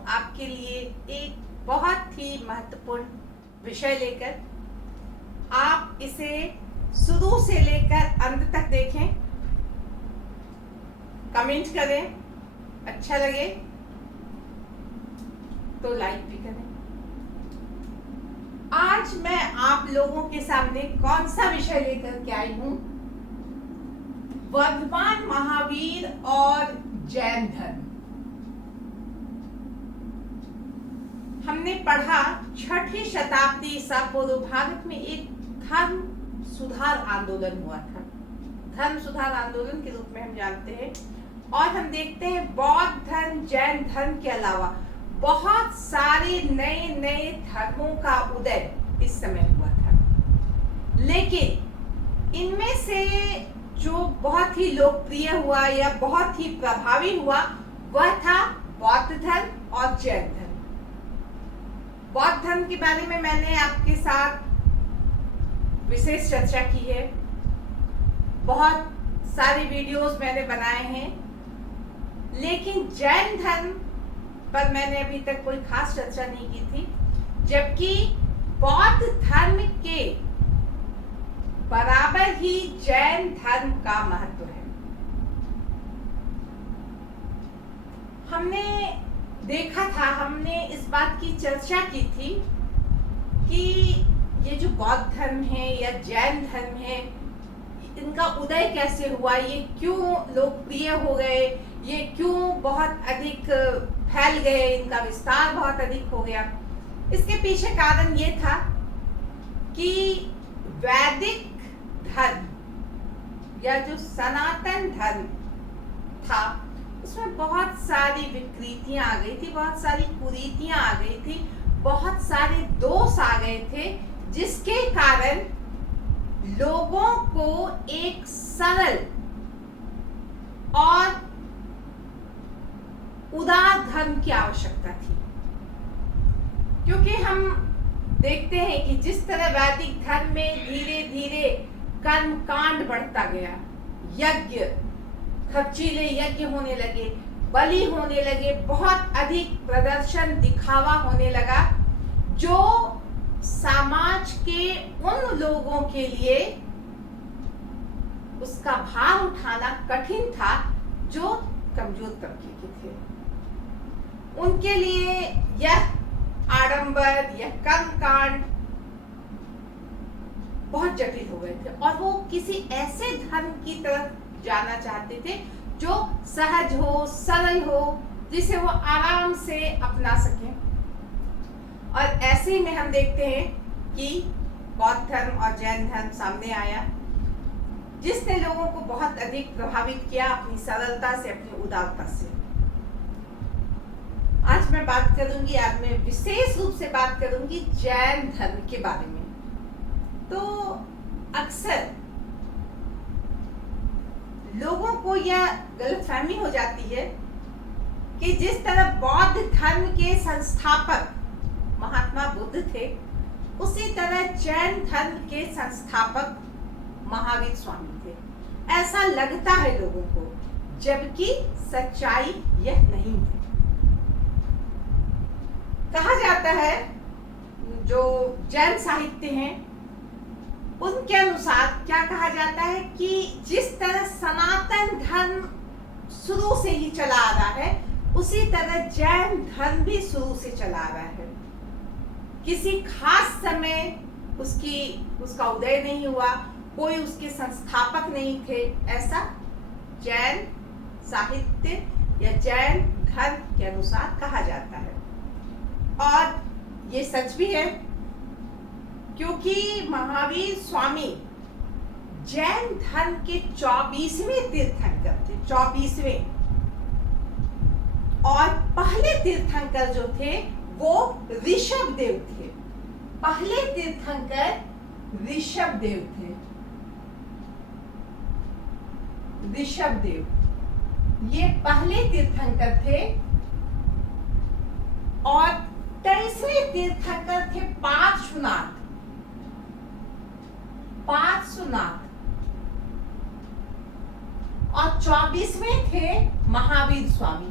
हूँ आपके लिए एक बहुत ही महत्वपूर्ण विषय लेकर। आप इसे शुरू से लेकर अंत तक देखें, कमेंट करें, अच्छा लगे तो लाइक भी करें। आज मैं आप लोगों के सामने कौन सा विषय लेकर के आई हूँ? वर्धमान महावीर और जैन धर्म। हमने पढ़ा 6वीं शताब्दी ईसा पूर्व भारत में एक धर्म सुधार आंदोलन हुआ था। धर्म सुधार आंदोलन के रूप में हम जानते हैं। और हम देखते हैं बौद्ध धर्म, जैन धर्म के अलावा बहुत सारे नए नए धर्मों का उदय इस समय हुआ था। लेकिन इनमें से जो बहुत ही लोकप्रिय हुआ या बहुत ही प्रभावी हुआ वह था बौद्ध धर्म और जैन धर्म। बौद्ध धर्म के बारे में मैंने आपके साथ विशेष चर्चा की है। बहुत सारे वीडियोस मैंने बनाए हैं, लेकिन जैन धर्म पर मैंने अभी तक कोई खास चर्चा नहीं की थी। जबकि बौद्ध धर्म के बराबर ही जैन धर्म का महत्व है। हमने देखा था, हमने इस बात की चर्चा की थी कि ये जो बौद्ध धर्म है या जैन धर्म है, इनका उदय कैसे हुआ, ये क्यों लोकप्रिय हो गए, ये क्यों बहुत अधिक फैल गए, इनका विस्तार बहुत अधिक हो गया। इसके पीछे कारण ये था कि वैदिक धर्म या जो सनातन धर्म था उसमें बहुत सारी विकृतियां आ गई थी, बहुत सारी कुरीतियां आ गई थी, बहुत सारे दोष आ गए थे, जिसके कारण लोगों को एक सरल और उदार धर्म की आवश्यकता थी। क्योंकि हम देखते हैं कि जिस तरह वैदिक धर्म में धीरे धीरे कर्म कांड बढ़ता गया, यज्ञ, खर्चीले यज्ञ होने लगे, बलि होने लगे, बहुत अधिक प्रदर्शन दिखावा होने लगा, जो समाज के उन लोगों के लिए उसका भार उठाना कठिन था जो कमजोर तबके के थे। उनके लिए यह आडंबर, यह कर्मकांड बहुत जटिल हो गए थे और वो किसी ऐसे धर्म की तरफ जाना चाहते थे जो सहज हो, सरल हो, जिसे वो आराम से अपना सकें। और ऐसे में हम देखते हैं कि बौद्ध धर्म और जैन धर्म सामने आया, जिसने लोगों को बहुत अधिक प्रभावित किया अपनी सरलता से, अपनी उदारता से। आज मैं बात करूंगी, आज मैं विशेष रूप से बात करूंगी जैन धर्म के बारे में। तो अक्सर लोगों को यह गलतफहमी हो जाती है कि जिस तरह बौद्ध धर्म के संस्थापक महात्मा बुद्ध थे, उसी तरह जैन धर्म के संस्थापक महावीर स्वामी थे। ऐसा लगता है लोगों को, जबकि सच्चाई यह नहीं है। कहा जाता है, जो जैन साहित्य हैं उनके अनुसार क्या कहा जाता है कि जिस तरह सनातन धर्म शुरू से ही चला आ रहा है, उसी तरह जैन धर्म भी शुरू से चला आ रहा है। किसी खास समय उसका उदय नहीं हुआ, कोई उसके संस्थापक नहीं थे, ऐसा जैन साहित्य या जैन धर्म के अनुसार कहा जाता है। और ये सच भी है, क्योंकि महावीर स्वामी जैन धर्म के 24वें तीर्थंकर थे, 24वें। और पहले तीर्थंकर जो थे वो ऋषभदेव थे। पहले तीर्थंकर ऋषभदेव थे। ऋषभदेव ये पहले तीर्थंकर थे। और 23वें तीर्थंकर थे पार्श्वनाथ। और 24वें थे महावीर स्वामी।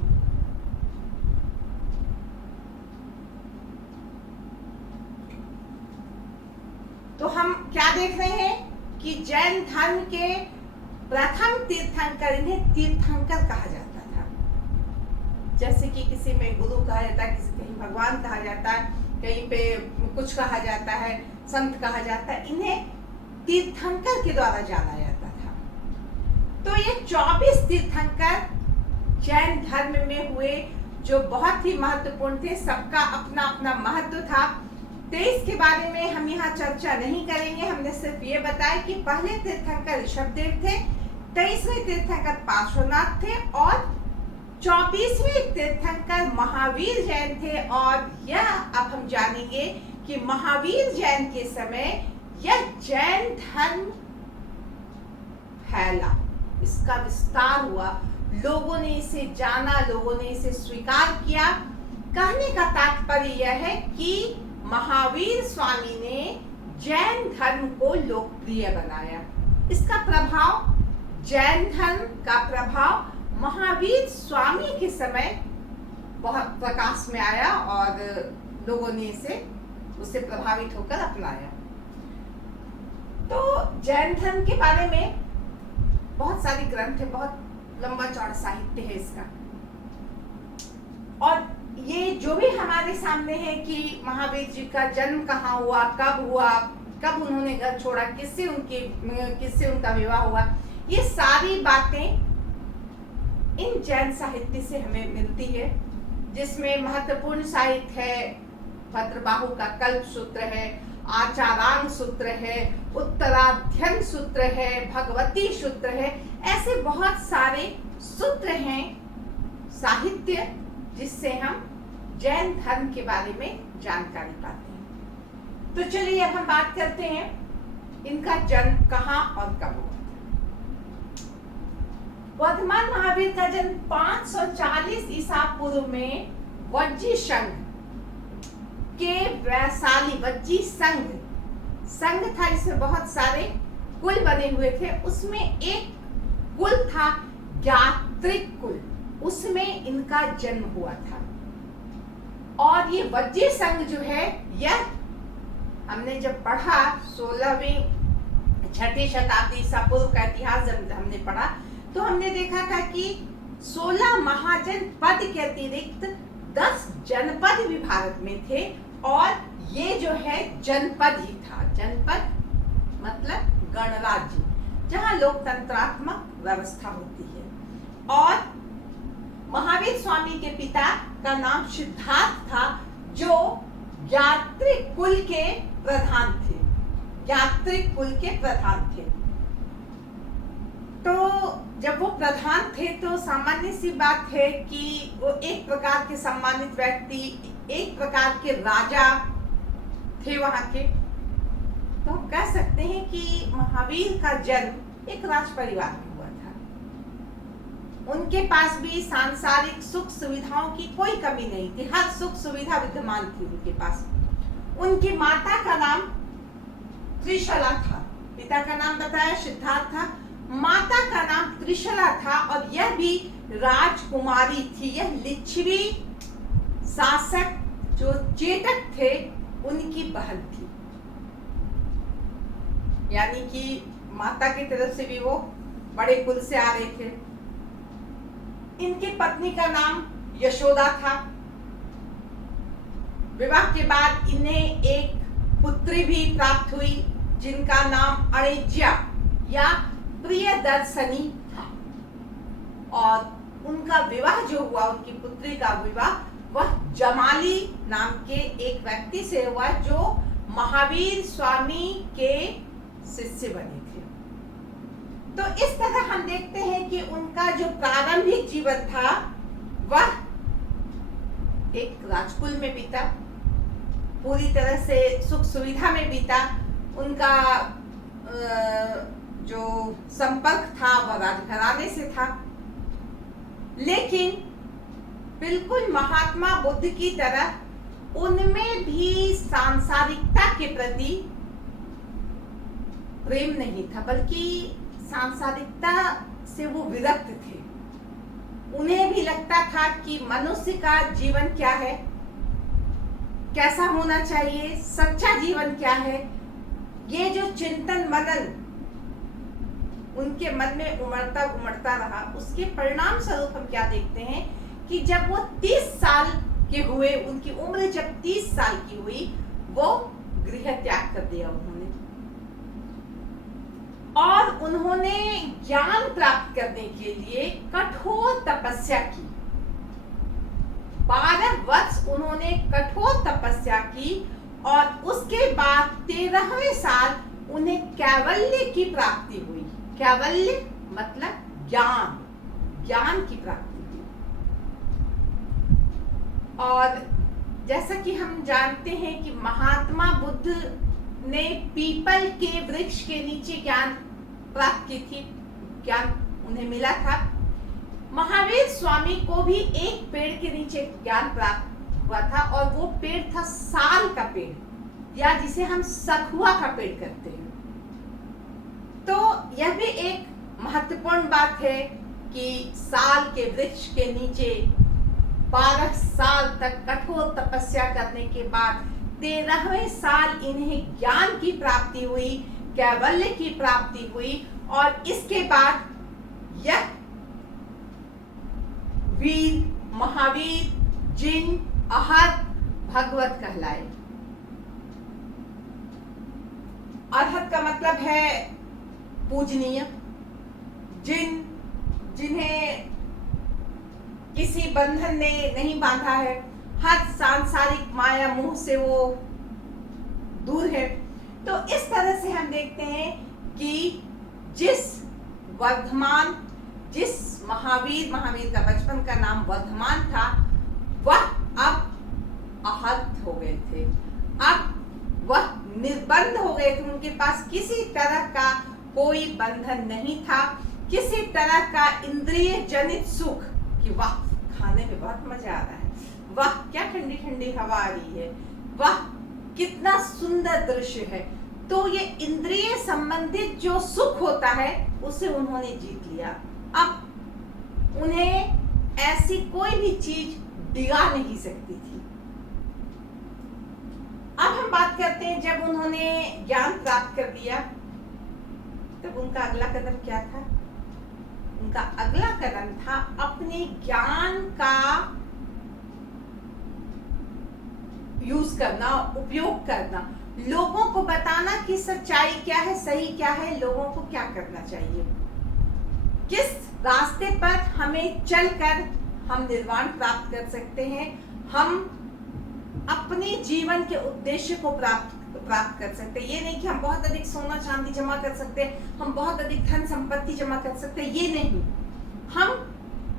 तो हम क्या देख रहे हैं कि जैन धर्म के प्रथम तीर्थंकर, इन्हें तीर्थंकर कहा जाता था। जैसे कि किसी में गुरु कहा जाता है, किसी कहीं भगवान कहा जाता है, कहीं पे कुछ कहा जाता है, संत कहा जाता है, इन्हें तीर्थंकर के द्वारा जाना जाता था। तो ये 24 तीर्थंकर जैन धर्म में हुए, जो बहुत ही महत्वपूर्ण थे। सबका अपना अपना महत्व था। 23 के बारे में हम यहाँ चर्चा नहीं करेंगे। हमने सिर्फ ये बताया कि पहले तीर्थंकर ऋषभदेव थे, 23वें तीर्थंकर पार्श्वनाथ थे और 24वें तीर्थंकर महावीर जैन थे। और यह अब हम जानेंगे कि महावीर जैन के समय यह जैन धर्म फैला, इसका विस्तार हुआ, लोगों ने इसे जाना, लोगों ने इसे स्वीकार किया। कहने का तात्पर्य यह है कि महावीर स्वामी ने जैन धर्म को लोकप्रिय बनाया। इसका प्रभाव, जैन धर्म का प्रभाव महावीर स्वामी के समय बहुत प्रकाश में आया और लोगों ने उससे प्रभावित होकर अपनाया। तो जैन धर्म के बारे में बहुत सारे ग्रंथ है, बहुत लंबा चौड़ा साहित्य है इसका। और ये जो भी हमारे सामने है कि महावीर जी का जन्म कहाँ हुआ, कब उन्होंने घर छोड़ा, किससे उनका विवाह हुआ, ये सारी बातें इन जैन साहित्य से हमें मिलती है। जिसमें महत्वपूर्ण साहित्य है, भद्रबाहु का कल्प सूत्र है, आचारांग सूत्र है, उत्तराध्ययन सूत्र है, भगवती सूत्र है। ऐसे बहुत सारे सूत्र हैं, साहित्य, जिससे हम जैन धर्म के बारे में जानकारी पाते हैं। तो चलिए अब हम बात करते हैं इनका जन्म कहाँ और कब हुआ। वर्धमान महावीर का जन्म 540 ईसा पूर्व में वज्जी संघ के वैशाली, वज्जी संघ था, इसमें बहुत सारे कुल बने हुए थे। उसमें एक कुल था ज्ञात्रिक कुल, उसमें इनका जन्म हुआ था। और ये वज्जी संघ जो है, यह हमने जब पढ़ा 16वीं 6ठी शताब्दी ईसा पूर्व का इतिहास जब हमने पढ़ा, तो हमने देखा था कि 16 महाजनपद के अतिरिक्त 10 जनपद भी भारत में थे। और ये जो है जनपद ही था। जनपद मतलब गणराज्य, जहां लोकतंत्रात्मक व्यवस्था होती है। और महावीर स्वामी के पिता का नाम सिद्धार्थ था, जो ज्ञात्रिक कुल के प्रधान थे। ज्ञात्रिक कुल के प्रधान थे। तो जब वो प्रधान थे तो सामान्य सी बात है कि वो एक प्रकार के सम्मानित व्यक्ति, एक प्रकार के राजा थे वहां के। तो हम कह सकते हैं कि महावीर का जन्म एक राज परिवार में हुआ था। उनके पास भी सांसारिक सुख सुविधाओं की कोई कमी नहीं थी, हर सुख सुविधा विद्यमान थी उनके पास। उनकी माता का नाम त्रिशला था, पिता का नाम बताया सिद्धार्थ था, माता का नाम त्रिशला था। और यह भी राजकुमारी थी। यह लिच्छवी शासक जो चेतक थे, उनकी बहन थी। यानी कि माता की तरफ से भी वो बड़े कुल से आ रहे थे। इनकी पत्नी का नाम यशोदा था। विवाह के बाद इन्हें एक पुत्री भी प्राप्त हुई, जिनका नाम अणिज्या या प्रियदर्शनी था। और उनका विवाह जो हुआ, उनकी पुत्री का विवाह, वह जमाली नाम के एक व्यक्ति से हुआ, जो महावीर स्वामी के शिष्य बने थे। तो इस तरह हम देखते हैं कि उनका जो प्रारंभिक जीवन था, वह एक राजकुल में बीता, पूरी तरह से सुख सुविधा में बीता। उनका जो संपर्क था वह राजघराने से था। लेकिन बिल्कुल महात्मा बुद्ध की तरह उनमें भी सांसारिकता के प्रति प्रेम नहीं था, बल्कि सांसारिकता से वो विरक्त थे। उन्हें भी लगता था कि मनुष्य का जीवन क्या है, कैसा होना चाहिए, सच्चा जीवन क्या है, ये जो चिंतन मनन उनके मन में उमड़ता रहा, उसके परिणाम स्वरूप हम क्या देखते हैं कि जब वो 30 साल के हुए, उनकी उम्र जब 30 साल की हुई, वो गृह त्याग कर दिया उन्होंने और उन्होंने ज्ञान प्राप्त करने के लिए कठोर तपस्या की। 12 वर्ष उन्होंने कठोर तपस्या की और उसके बाद 13वें साल उन्हें कैवल्य की प्राप्ति हुई। कैवल्य मतलब ज्ञान की प्राप्ति हुई। और जैसा कि हम जानते हैं कि महात्मा बुद्ध ने पीपल के वृक्ष के नीचे ज्ञान प्राप्त की थी, ज्ञान उन्हें मिला था। महावीर स्वामी को भी एक पेड़ के नीचे ज्ञान प्राप्त हुआ था और वो पेड़ था साल का पेड़, या जिसे हम सखुआ का पेड़ कहते हैं। तो यह भी एक महत्वपूर्ण बात है कि साल के वृक्ष के नीचे 12 साल तक कठोर तपस्या करने के बाद 13वें साल इन्हें ज्ञान की प्राप्ति हुई, कैवल्य की प्राप्ति हुई और इसके बाद यह वीर, महावीर, जिन, अहत, भगवत कहलाए। अरहत का मतलब है पूजनीय, जिन्हें किसी बंधन ने नहीं बांधा है, हर सांसारिक माया मोह से वो दूर है। तो इस तरह से हम देखते हैं कि जिस महावीर का बचपन का नाम वर्धमान था, वह अब आहत हो गए थे, अब वह निर्बंध हो गए थे। उनके पास किसी तरह का कोई बंधन नहीं था, किसी तरह का इंद्रिय जनित सुख कि वाह खाने में बहुत मजा आ रहा है, वाह क्या ठंडी ठंडी हवा आ रही है, वाह कितना सुंदर दृश्य है। तो ये इंद्रिय संबंधित जो सुख होता है उसे उन्होंने जीत लिया। अब उन्हें ऐसी कोई भी चीज डिगा नहीं सकती थी। अब हम बात करते हैं, जब उन्होंने ज्ञान प्राप्त कर दिया तब उनका अगला कदम क्या था? उनका अगला कदम था अपने ज्ञान का यूज करना, उपयोग करना, लोगों को बताना कि सच्चाई क्या है, सही क्या है, लोगों को क्या करना चाहिए, किस रास्ते पर हमें चलकर हम निर्वाण प्राप्त कर सकते हैं, हम अपने जीवन के उद्देश्य को प्राप्त कर सकते हैं। ये नहीं कि हम बहुत अधिक सोना चांदी जमा कर सकते हैं, हम बहुत अधिक धन संपत्ति जमा कर सकते हैं, ये नहीं। हम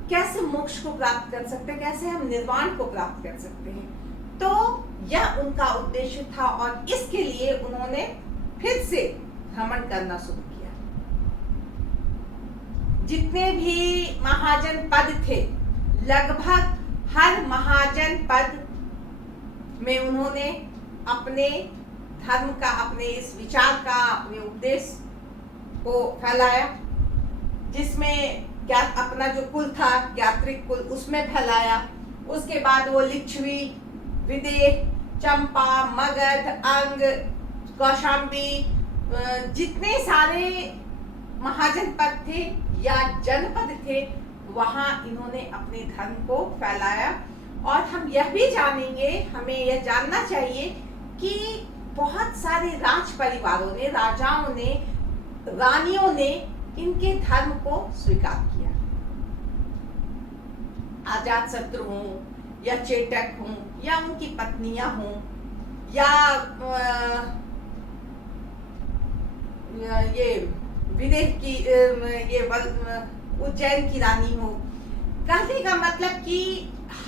कैसे मोक्ष को प्राप्त कर सकते हैं, कैसे हम निर्वाण को प्राप्त कर सकते हैं। तो यह उनका उद्देश्य था और इसके लिए उन्होंने फिर से भ्रमण करना शुरू किया। जितने भी महाजन पद थे, लगभग हर महाजन पद में उन्होंने अपने धर्म का, अपने इस विचार का, अपने उपदेश को फैलाया, जिसमें क्या अपना जो कुल था ज्ञात्रिक कुल, उसमें फैलाया। उसके बाद वो लिच्छवी, विदेह, चंपा, मगध, अंग, कौशाम्बी, जितने सारे महाजन पद थे या जनपद थे, वहां इन्होंने अपने धर्म को फैलाया। और हम यह भी जानेंगे, हमें यह जानना चाहिए कि बहुत सारे राज परिवारों ने, राजाओं ने, रानियों ने इनके धर्म को स्वीकार किया। अजात शत्रु हों या चेटक हों या उनकी पत्नियां हों या ये विदेह की, ये उज्जैन की रानी हो, कहने का मतलब कि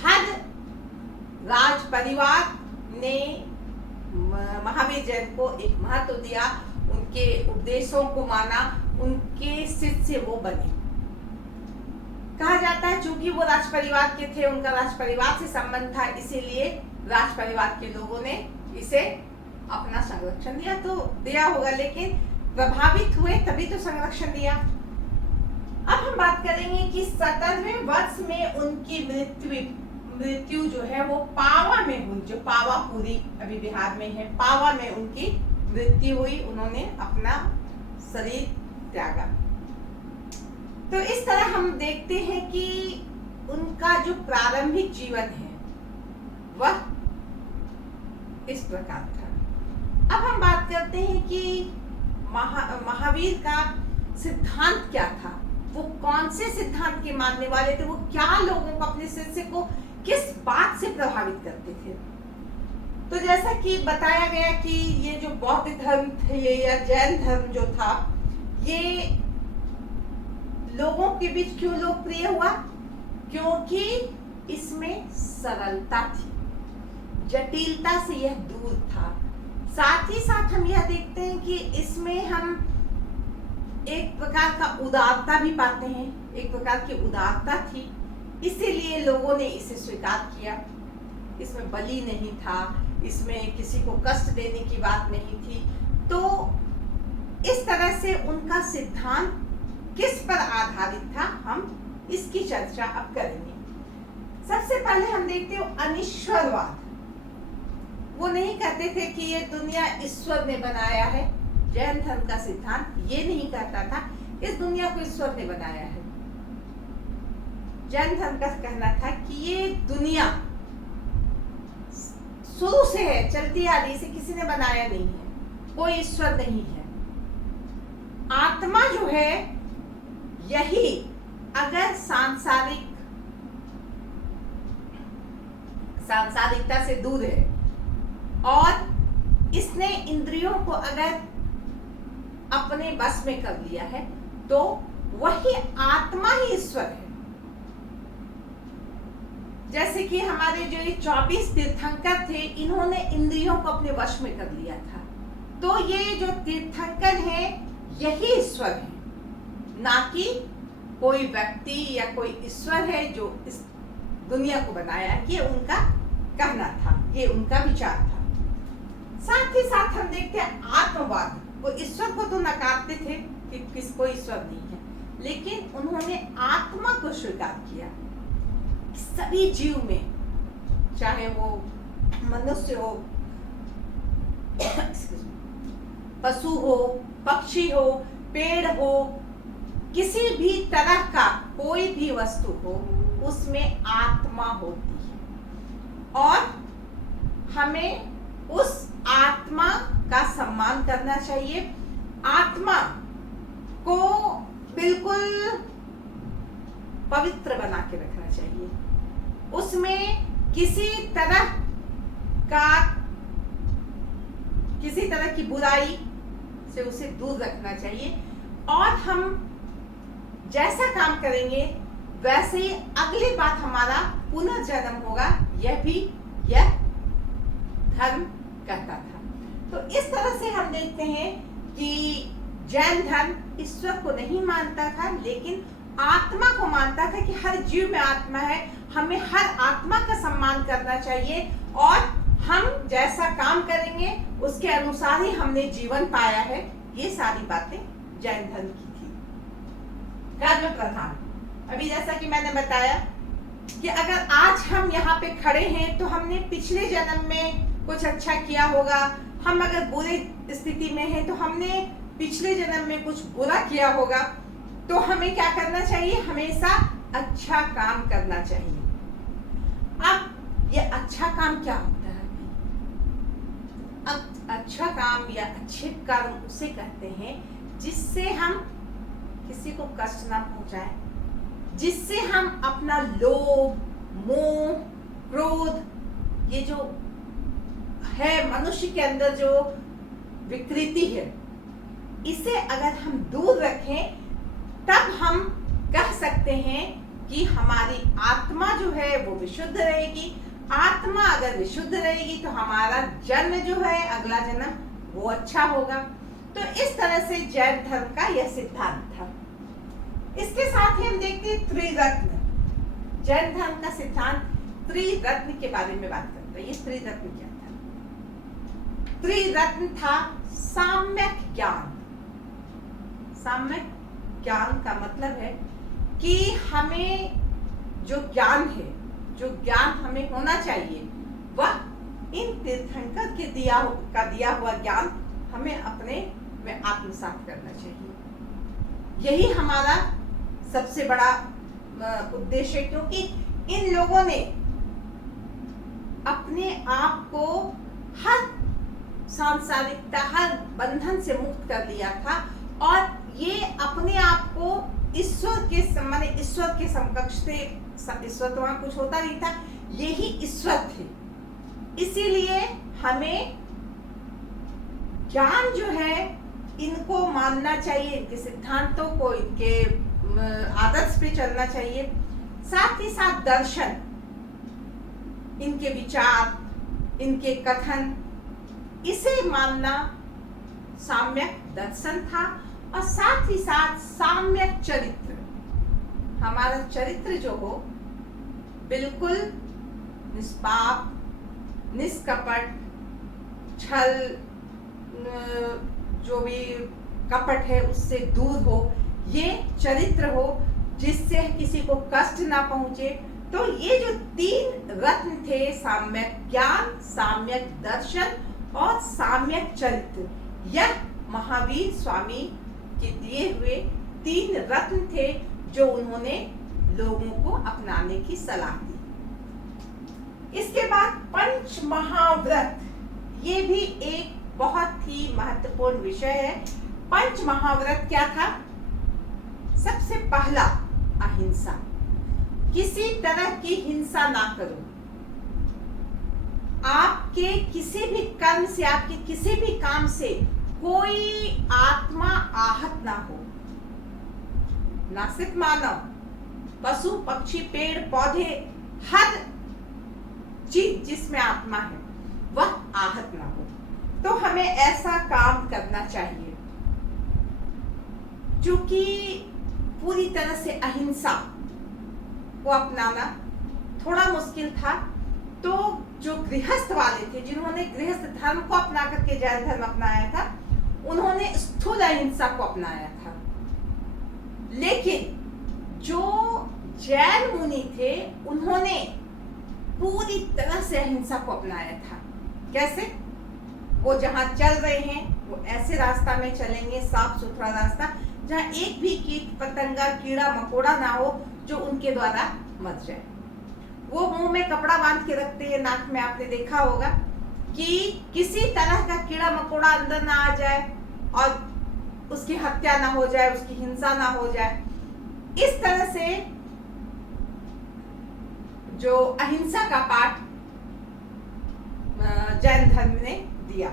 हर राज परिवार ने महावीर जैन को एक महत्व दिया, उनके उपदेशों को माना, उनके शिष्य से वो बने। कहा जाता है चूंकि वो राज परिवार के थे, उनका राज परिवार से संबंध था, इसीलिए राज परिवार के लोगों ने इसे अपना संरक्षण दिया। तो दिया होगा, लेकिन प्रभावित हुए तभी तो संरक्षण दिया। अब हम बात करेंगे कि 17वें वर्ष में उनकी मृत्यु जो है वो पावा में हुई, जो पावापुरी अभी बिहार में है, पावा में उनकी मृत्यु हुई, उन्होंने अपना शरीर त्यागा। तो इस तरह हम देखते हैं कि उनका जो प्रारंभिक जीवन है वह इस प्रकार था। अब हम बात करते हैं कि महावीर का सिद्धांत क्या था, वो कौन से सिद्धांत के मानने वाले थे, वो क्या लोगों को, अपने शिष्य को किस बात से प्रभावित करते थे। तो जैसा कि बताया गया कि ये जो बौद्ध धर्म थे या जैन धर्म जो था, ये लोगों के बीच क्यों लोकप्रिय हुआ, क्योंकि इसमें सरलता थी, जटिलता से यह दूर था। साथ ही साथ हम यह देखते हैं कि इसमें हम एक प्रकार का उदारता भी पाते हैं, एक प्रकार की उदारता थी, इसीलिए लोगों ने इसे स्वीकार किया। इसमें बलि नहीं था, इसमें किसी को कष्ट देने की बात नहीं थी। तो इस तरह से उनका सिद्धांत किस पर आधारित था, हम इसकी चर्चा अब करेंगे। सबसे पहले हम देखते हो अनिश्वरवाद। वो नहीं कहते थे कि ये दुनिया ईश्वर ने बनाया है, जैन धर्म का सिद्धांत ये नहीं कहता था इस दुनिया को ईश्वर ने बनाया है। जैन धर्म का कहना था कि ये दुनिया शुरू से है, चलती आ रही, इसे किसी ने बनाया नहीं है, कोई ईश्वर नहीं है। आत्मा जो है यही अगर सांसारिकता से दूर है और इसने इंद्रियों को अगर अपने बस में कर लिया है, तो वही आत्मा ही ईश्वर है। जैसे कि हमारे जो ये 24 तीर्थंकर थे, इन्होंने इंद्रियों को अपने वश में कर लिया था। तो ये जो तीर्थंकर हैं यही ईश्वर है, ना कि कोई व्यक्ति या कोई ईश्वर है जो इस दुनिया को बनाया है। ये उनका कहना था, ये उनका विचार था। साथ ही साथ हम देखते हैं आत्मवाद। वो ईश्वर को तो नकारते थे कि किसको ईश्वर नहीं है, लेकिन उन्होंने आत्मा को स्वीकार किया। सभी जीव में, चाहे वो मनुष्य हो, पशु हो, पक्षी हो, पेड़ हो, किसी भी तरह का कोई भी वस्तु हो, उसमें आत्मा होती है और हमें उस आत्मा का सम्मान करना चाहिए। आत्मा को बिल्कुल पवित्र बना के रखना चाहिए, उसमें किसी तरह की बुराई से उसे दूर रखना चाहिए। और हम जैसा काम करेंगे वैसे ही अगली बात हमारा पुनर्जन्म होगा, यह धर्म कहता था। तो इस तरह से हम देखते हैं कि जैन धर्म ईश्वर को नहीं मानता था, लेकिन आत्मा को मानता था कि हर जीव में आत्मा है, हमें हर आत्मा का सम्मान करना चाहिए और हम जैसा काम करेंगे उसके अनुसार ही हमने जीवन पाया है। ये सारी बातें जैन धर्म की थी। कर्म प्रधान। अभी जैसा कि मैंने बताया कि अगर आज हम यहाँ पे खड़े हैं तो हमने पिछले जन्म में कुछ अच्छा किया होगा। हम अगर बुरी स्थिति में हैं तो हमने पिछले जन्म में कुछ बुरा किया होगा। तो हमें क्या करना चाहिए? हमेशा अच्छा काम करना चाहिए। अब ये अच्छा काम क्या होता है? अब अच्छा काम या अच्छे कर्म उसे कहते हैं जिससे हम किसी को कष्ट ना पहुंचाए, जिससे हम अपना लोभ, मोह, क्रोध, ये जो है मनुष्य के अंदर जो विकृति है, इसे अगर हम दूर रखें तब हम कह सकते हैं कि हमारी आत्मा जो है वो विशुद्ध रहेगी। आत्मा अगर विशुद्ध रहेगी तो हमारा जन्म जो है, अगला जन्म, वो अच्छा होगा। तो इस तरह से जैन धर्म का यह सिद्धांत था। इसके साथ ही हम देखते हैं त्रिरत्न। जैन धर्म का सिद्धांत त्रिरत्न के बारे में बात करता है। ये त्रिरत्न क्या था? त्रिरत्न था सम्यक ज्ञान। सम्यक ज्ञान का मतलब है कि हमें जो ज्ञान है, जो ज्ञान हमें होना चाहिए, वह इन तीर्थंकर के दिया हुआ ज्ञान हमें अपने में आत्मसात करना चाहिए। यही हमारा सबसे बड़ा उद्देश्य है, क्योंकि इन लोगों ने अपने आप को हर सांसारिकता, हर बंधन से मुक्त कर लिया था और ये अपने आप को ईश्वर के माने ईश्वर के समकक्ष थे। ईश्वर तो वहां कुछ होता नहीं था, यही ईश्वर थे। इसीलिए हमें ज्ञान जो है इनको मानना चाहिए, इनके सिद्धांतों को, इनके आदर्श पे चलना चाहिए। साथ ही साथ दर्शन, इनके विचार, इनके कथन, इसे मानना साम्यक दर्शन था। और साथ ही साथ साम्यक चरित्र, हमारा चरित्र जो हो बिल्कुल निष्पाप, निष्कपट, छल, जो भी कपट है उससे दूर हो, ये चरित्र हो जिससे किसी को कष्ट ना पहुंचे। तो ये जो 3 रत्न थे, साम्यक ज्ञान, साम्यक दर्शन और साम्यक चरित्र, यह महावीर स्वामी के दिए हुए 3 रत्न थे जो उन्होंने लोगों को अपनाने की सलाह दी। इसके बाद पंच महाव्रत, ये भी एक बहुत ही महत्वपूर्ण विषय है। पंच महाव्रत क्या था? सबसे पहला अहिंसा, किसी तरह की हिंसा ना करो। आपके किसी भी कर्म से, आपके किसी भी काम से कोई आत्मा आहत ना हो। ना सिर्फ मानव, पशु पक्षी, पेड़ पौधे, हर चीज जिसमें आत्मा है वह आहत ना हो। तो हमें ऐसा काम करना चाहिए जो कि पूरी तरह से अहिंसा को अपनाना थोड़ा मुश्किल था। तो जो गृहस्थ वाले थे, जिन्होंने गृहस्थ धर्म को अपना करके जैन धर्म अपनाया था, उन्होंने स्थूल अहिंसा को अपनाया था। लेकिन जो जैन मुनि थे, उन्होंने पूरी तरह से अहिंसा को अपनाया था। कैसे? वो जहां चल रहे हैं वो ऐसे रास्ता में चलेंगे, साफ सुथरा रास्ता, जहां एक भी कीट पतंगा, कीड़ा मकोड़ा ना हो जो उनके द्वारा मर जाए। वो मुंह में कपड़ा बांध के रखते हैं, नाक में, आपने देखा होगा, कि किसी तरह का कीड़ा मकोड़ा अंदर ना आ जाए और उसकी हत्या ना हो जाए, उसकी हिंसा ना हो जाए। इस तरह से जो अहिंसा का पाठ जैन धर्म ने दिया।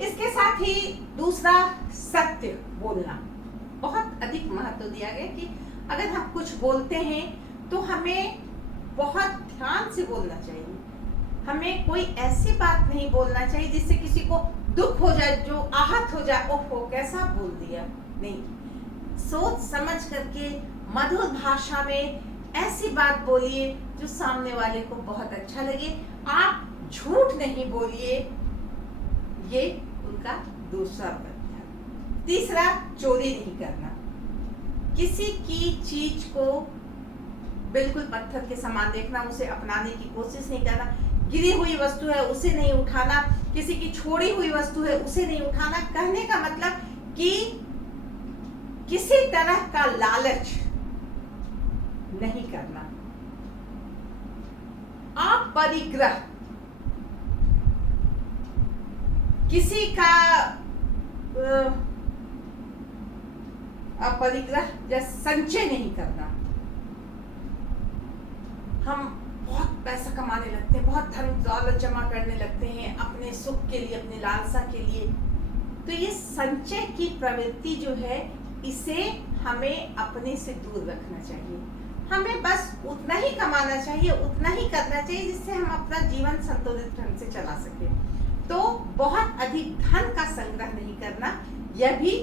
इसके साथ ही दूसरा, सत्य बोलना, बहुत अधिक महत्व दिया गया कि अगर हम कुछ बोलते हैं तो हमें बहुत ध्यान से बोलना चाहिए। हमें कोई ऐसी बात नहीं बोलना चाहिए जिससे किसी को दुख हो जाए, जो आहत हो जाए, ओहो कैसा बोल दिया। नहीं, सोच समझ करके मधुर भाषा में ऐसी बात बोलिए जो सामने वाले को बहुत अच्छा लगे। आप झूठ नहीं बोलिए, ये उनका दूसरा पद था। तीसरा, चोरी नहीं करना। किसी की चीज को बिल्कुल पत्थर के समान देखना, उसे अपनाने की कोशिश नहीं करना। गिरी हुई वस्तु है उसे नहीं उठाना, किसी की छोड़ी हुई वस्तु है उसे नहीं उठाना। कहने का मतलब कि किसी तरह का लालच नहीं करना। अपरिग्रह, किसी का अपरिग्रह या संचय नहीं करना। हम बहुत पैसा कमाने लगते हैं, बहुत धन दौलत जमा करने लगते हैं अपने सुख के लिए, अपनी लालसा के लिए। तो ये संचय की प्रवृत्ति जो है, इसे हमें अपने से दूर रखना चाहिए। हमें बस उतना ही कमाना चाहिए, उतना ही करना चाहिए जिससे हम अपना जीवन संतुलित ढंग से चला सके। तो बहुत अधिक धन का संग्रह नहीं करना, यह भी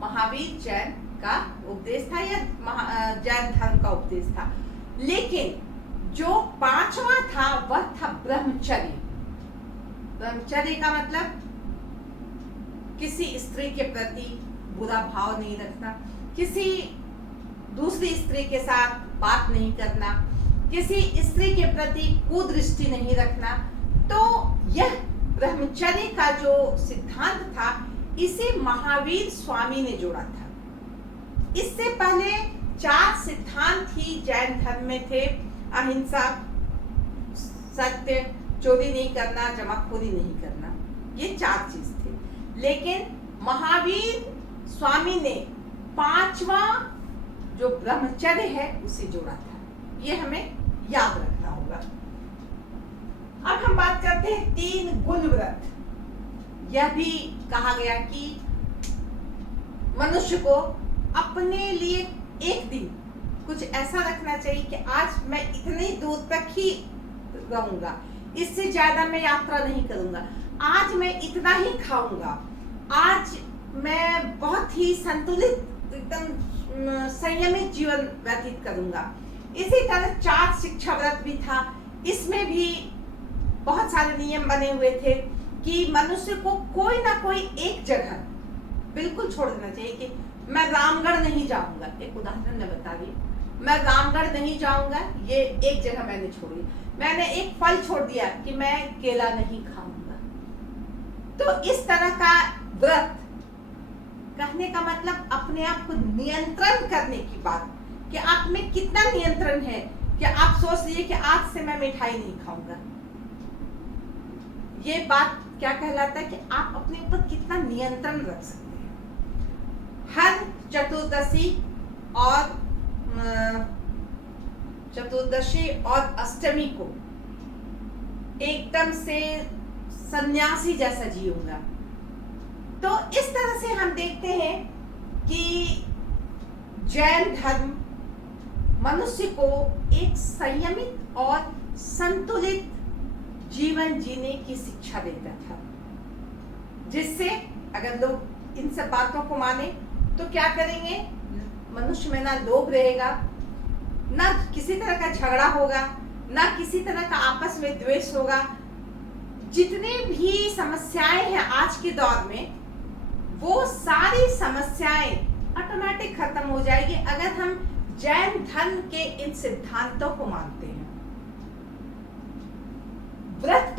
महावीर जैन का उपदेश था, या जैन धर्म का उपदेश था। लेकिन जो पांचवा था वह था ब्रह्मचर्य। ब्रह्मचर्य का मतलब किसी स्त्री के प्रति बुरा भाव नहीं रखना, किसी दूसरी स्त्री के साथ बात नहीं करना, किसी स्त्री के प्रति कुदृष्टि नहीं रखना। तो यह ब्रह्मचर्य का जो सिद्धांत था इसे महावीर स्वामी ने जोड़ा था। इससे पहले 4 सिद्धांत ही जैन धर्म में थे। अहिंसा, सत्य, चोरी नहीं करना, जमाखोरी नहीं करना, ये 4 चीज थे। लेकिन महावीर स्वामी ने 5वां जो ब्रह्मचर्य है उसे जोड़ा था। ये हमें याद रखना होगा। अब हम बात करते हैं 3 गुण व्रत। यह भी कहा गया कि मनुष्य को अपने लिए एक दिन कुछ ऐसा रखना चाहिए कि आज मैं इतनी दूर तक ही रहूंगा, इससे ज्यादा मैं यात्रा नहीं करूंगा, आज मैं इतना ही खाऊंगा, आज मैं बहुत ही संतुलित एकदम संयमित जीवन व्यतीत करूंगा। इसी तरह 4 शिक्षा व्रत भी था। इसमें भी बहुत सारे नियम बने हुए थे कि मनुष्य को कोई ना कोई एक जगह बिल्कुल छोड़ देना चाहिए कि मैं रामगढ़ नहीं जाऊंगा। एक उदाहरण मैं बता रही हूँ, मैं रामगढ़ नहीं जाऊंगा, ये एक जगह मैंने छोड़ी। मैंने एक फल छोड़ दिया कि मैं केला नहीं खाऊंगा। तो इस तरह का व्रत, कहने का मतलब अपने आप को नियंत्रण करने की बात, कि आप में कितना नियंत्रण है कि आप सोच लीजिए कि आज से मैं मिठाई नहीं खाऊंगा। ये बात क्या कहलाता है कि आप अपने ऊपर कितना नियंत्रण रख सकते हैं। हर चतुर्दशी और अष्टमी को एकदम से सन्यासी जैसा जीऊंगा। तो इस तरह से हम देखते हैं कि जैन धर्म मनुष्य को एक संयमित और संतुलित जीवन जीने की शिक्षा देता था, जिससे अगर लोग इन सब बातों को माने तो क्या करेंगे, मनुष्य में ना लोभ रहेगा, ना किसी तरह का झगड़ा होगा, ना किसी तरह का आपस में द्वेष होगा। जितनी भी समस्याएं हैं आज के दौर में, वो सारी समस्याएं ऑटोमेटिक खत्म हो जाएगी अगर हम जैन धर्म के इन सिद्धांतों को मानते हैं। व्रत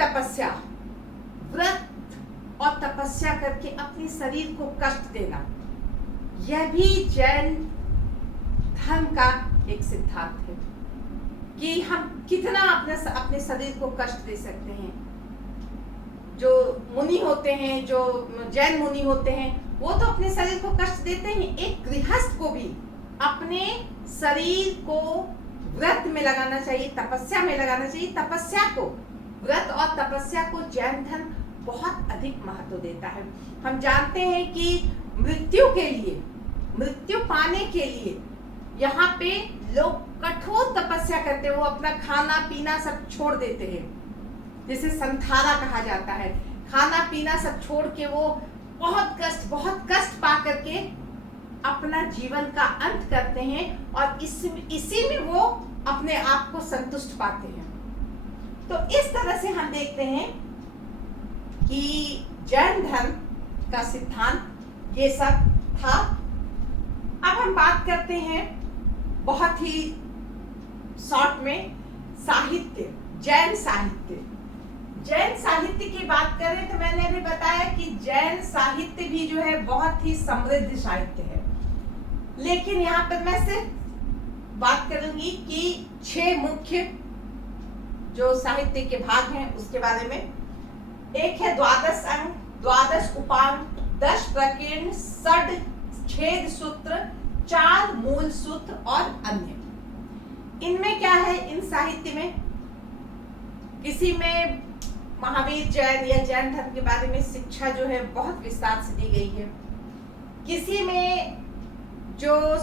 और तपस्या करके अपने शरीर को कष्ट देना, यह भी जैन धर्म का एक सिद्धांत है कि हम कितना अपने शरीर को कष्ट दे सकते हैं। जो मुनि होते हैं, जो जैन मुनि होते हैं, वो तो अपने शरीर को कष्ट देते हैं। एक गृहस्थ को भी अपने शरीर को व्रत में लगाना चाहिए, तपस्या में लगाना चाहिए। तपस्या को, व्रत और तपस्या को जैन धर्म बहुत अधिक महत्व देता है। हम जानते हैं कि मृत्यु पाने के लिए यहाँ पे लोग कठोर तपस्या करते हैं। वो अपना खाना पीना सब छोड़ देते हैं, जिसे संथारा कहा जाता है। खाना पीना सब छोड़ के वो बहुत कष्ट पा करके अपना जीवन का अंत करते हैं और इसी में वो अपने आप को संतुष्ट पाते हैं। तो इस तरह से हम देखते हैं कि जैन धर्म का सिद्धांत ये सब था। अब हम बात करते हैं बहुत ही शॉर्ट में साहित्य, जैन साहित्य। जैन साहित्य की बात करें तो मैंने अभी बताया कि जैन साहित्य भी जो है बहुत ही समृद्ध साहित्य है। लेकिन यहाँ पर मैं सिर्फ बात करूंगी कि 6 मुख्य जो साहित्य के भाग हैं उसके बारे में। एक है 12 अंग, 12 उपांग, 10 प्रकीर्ण, 6 छेद सूत्र, 4 मूल सूत्र और अन्य। इनमें क्या है, इन साहित्य में किसी में महावीर जैन या जैन धर्म के बारे में शिक्षा जो है बहुत विस्तार से दी गई है। किसी में जो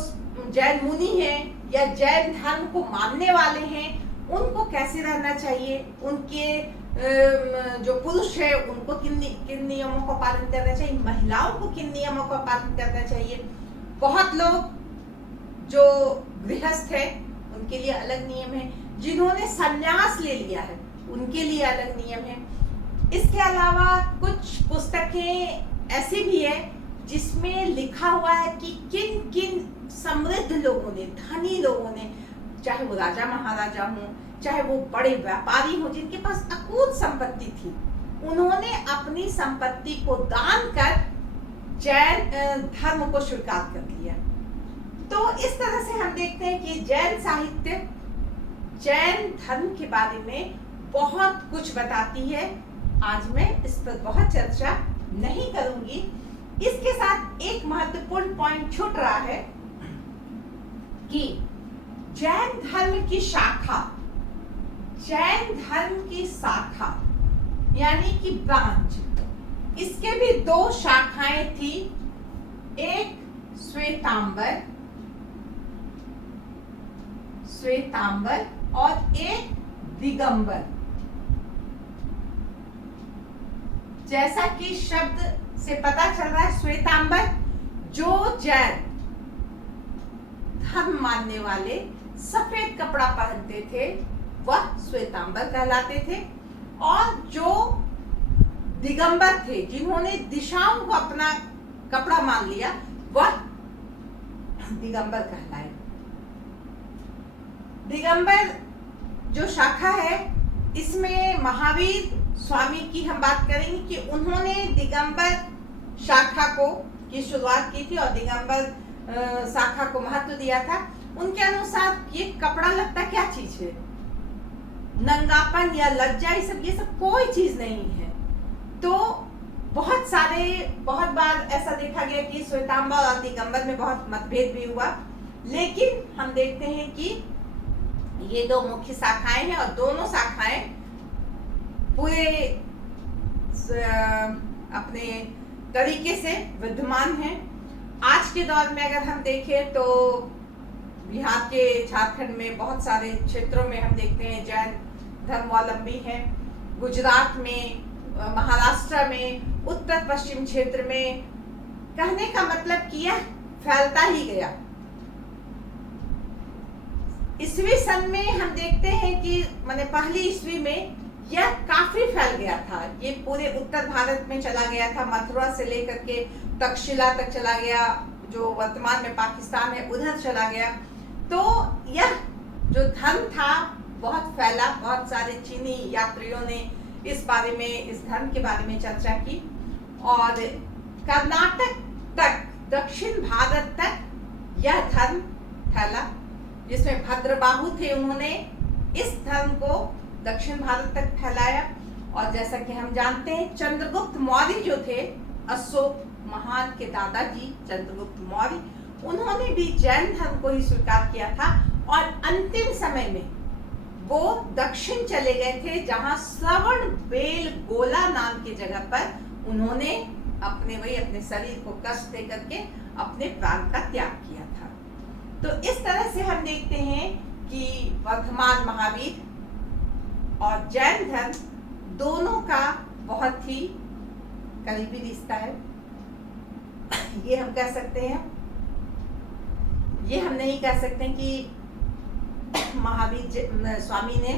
जैन मुनि हैं या जैन धर्म को मानने वाले हैं उनको कैसे रहना चाहिए, उनके जो पुरुष है उनको किन नियमों का पालन करना चाहिए, महिलाओं को किन नियमों का पालन करना चाहिए। बहुत लोग जो गृहस्थ है उनके लिए अलग नियम है, जिन्होंने संन्यास ले लिया है उनके लिए अलग नियम है। इसके अलावा कुछ पुस्तकें ऐसी भी है जिसमें लिखा हुआ है कि किन किन समृद्ध लोगों ने, धनी लोगों ने, चाहे वो राजा महाराजा हों, चाहे वो बड़े व्यापारी हों जिनके पास अकूत संपत्ति थी, उन्होंने अपनी संपत्ति को दान कर जैन धर्म को स्वीकार कर लिया। तो इस तरह से हम देखते हैं कि जैन साहित्य जैन धर्म के बारे में बहुत कुछ बताती है। आज मैं इस पर बहुत चर्चा नहीं करूंगी। इसके साथ एक महत्वपूर्ण पॉइंट छूट रहा है कि जैन धर्म की शाखा, जैन धर्म की शाखा यानी कि ब्रांच, इसके भी दो शाखाएं थी, एक श्वेतांबर और एक दिगंबर। जैसा कि शब्द से पता चल रहा है, श्वेतांबर जो जैन धर्म मानने वाले सफेद कपड़ा पहनते थे वह श्वेतांबर कहलाते थे, और जो दिगंबर थे जिन्होंने दिशाओं को अपना कपड़ा मान लिया वह दिगंबर कहलाए। दिगंबर जो शाखा है इसमें महावीर स्वामी की हम बात करेंगे कि उन्होंने दिगंबर शाखा को की शुरुआत की थी और दिगंबर शाखा को महत्व दिया था। उनके अनुसार ये कपड़ा लगता क्या चीज है, नंगापन या लज्जा, ये सब कोई चीज नहीं है। तो बहुत बार ऐसा देखा गया कि श्वेतांबर और दिगंबर में बहुत मतभेद भी हुआ, लेकिन हम देखते हैं कि ये दो मुख्य शाखाएं हैं और दोनों शाखाएं पूरे अपने तरीके से विद्यमान हैं। आज के दौर में अगर हम देखें तो बिहार के, झारखंड में बहुत सारे क्षेत्रों में हम देखते हैं जैन धर्मावलंबी हैं। गुजरात में, महाराष्ट्र में, उत्तर पश्चिम क्षेत्र में, कहने का मतलब कि यह फैलता ही गया। ईस्वी सन में हम देखते हैं कि माने पहली ईस्वी में यह काफी फैल गया था। ये पूरे उत्तर भारत में चला गया था, मथुरा से लेकर के तक्षशिला तक चला गया, जो वर्तमान में पाकिस्तान है उधर चला गया। तो यह जो धर्म था बहुत फैला। बहुत सारे चीनी यात्रियों ने इस बारे में, इस धर्म के बारे में चर्चा की और कर्नाटक तक, दक्षिण भारत तक यह धर्म फैला, जिसमें भद्रबाहु थे, उन्होंने इस धर्म को दक्षिण भारत तक फैलाया। और जैसा कि हम जानते हैं चंद्रगुप्त मौर्य जो थे, अशोक महान के दादाजी चंद्रगुप्त मौर्य, उन्होंने भी जैन धर्म को ही स्वीकार किया था और अंतिम समय में वो दक्षिण चले गए थे, जहां श्रवण बेल गोला नाम की जगह पर उन्होंने अपने शरीर को कष्ट दे करके अपने प्राण का त्याग किया था। तो इस तरह से हम देखते हैं कि वर्धमान महावीर और जैन धर्म दोनों का बहुत ही करीबी रिश्ता है, ये हम कह सकते हैं। ये हम नहीं कह सकते कि महावीर स्वामी ने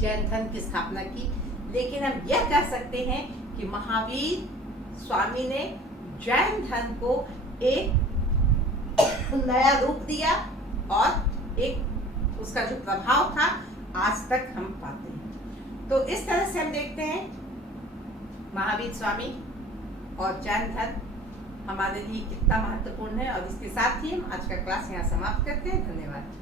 जैन धर्म की स्थापना की, लेकिन हम यह कह सकते हैं कि महावीर स्वामी ने जैन धर्म को एक नया रूप दिया और एक उसका जो प्रभाव था आज तक हम पाते हैं। तो इस तरह से हम देखते हैं महावीर स्वामी और जैन धर्म हमारे लिए कितना महत्वपूर्ण है। और इसके साथ ही हम आज का क्लास यहाँ समाप्त करते हैं। धन्यवाद।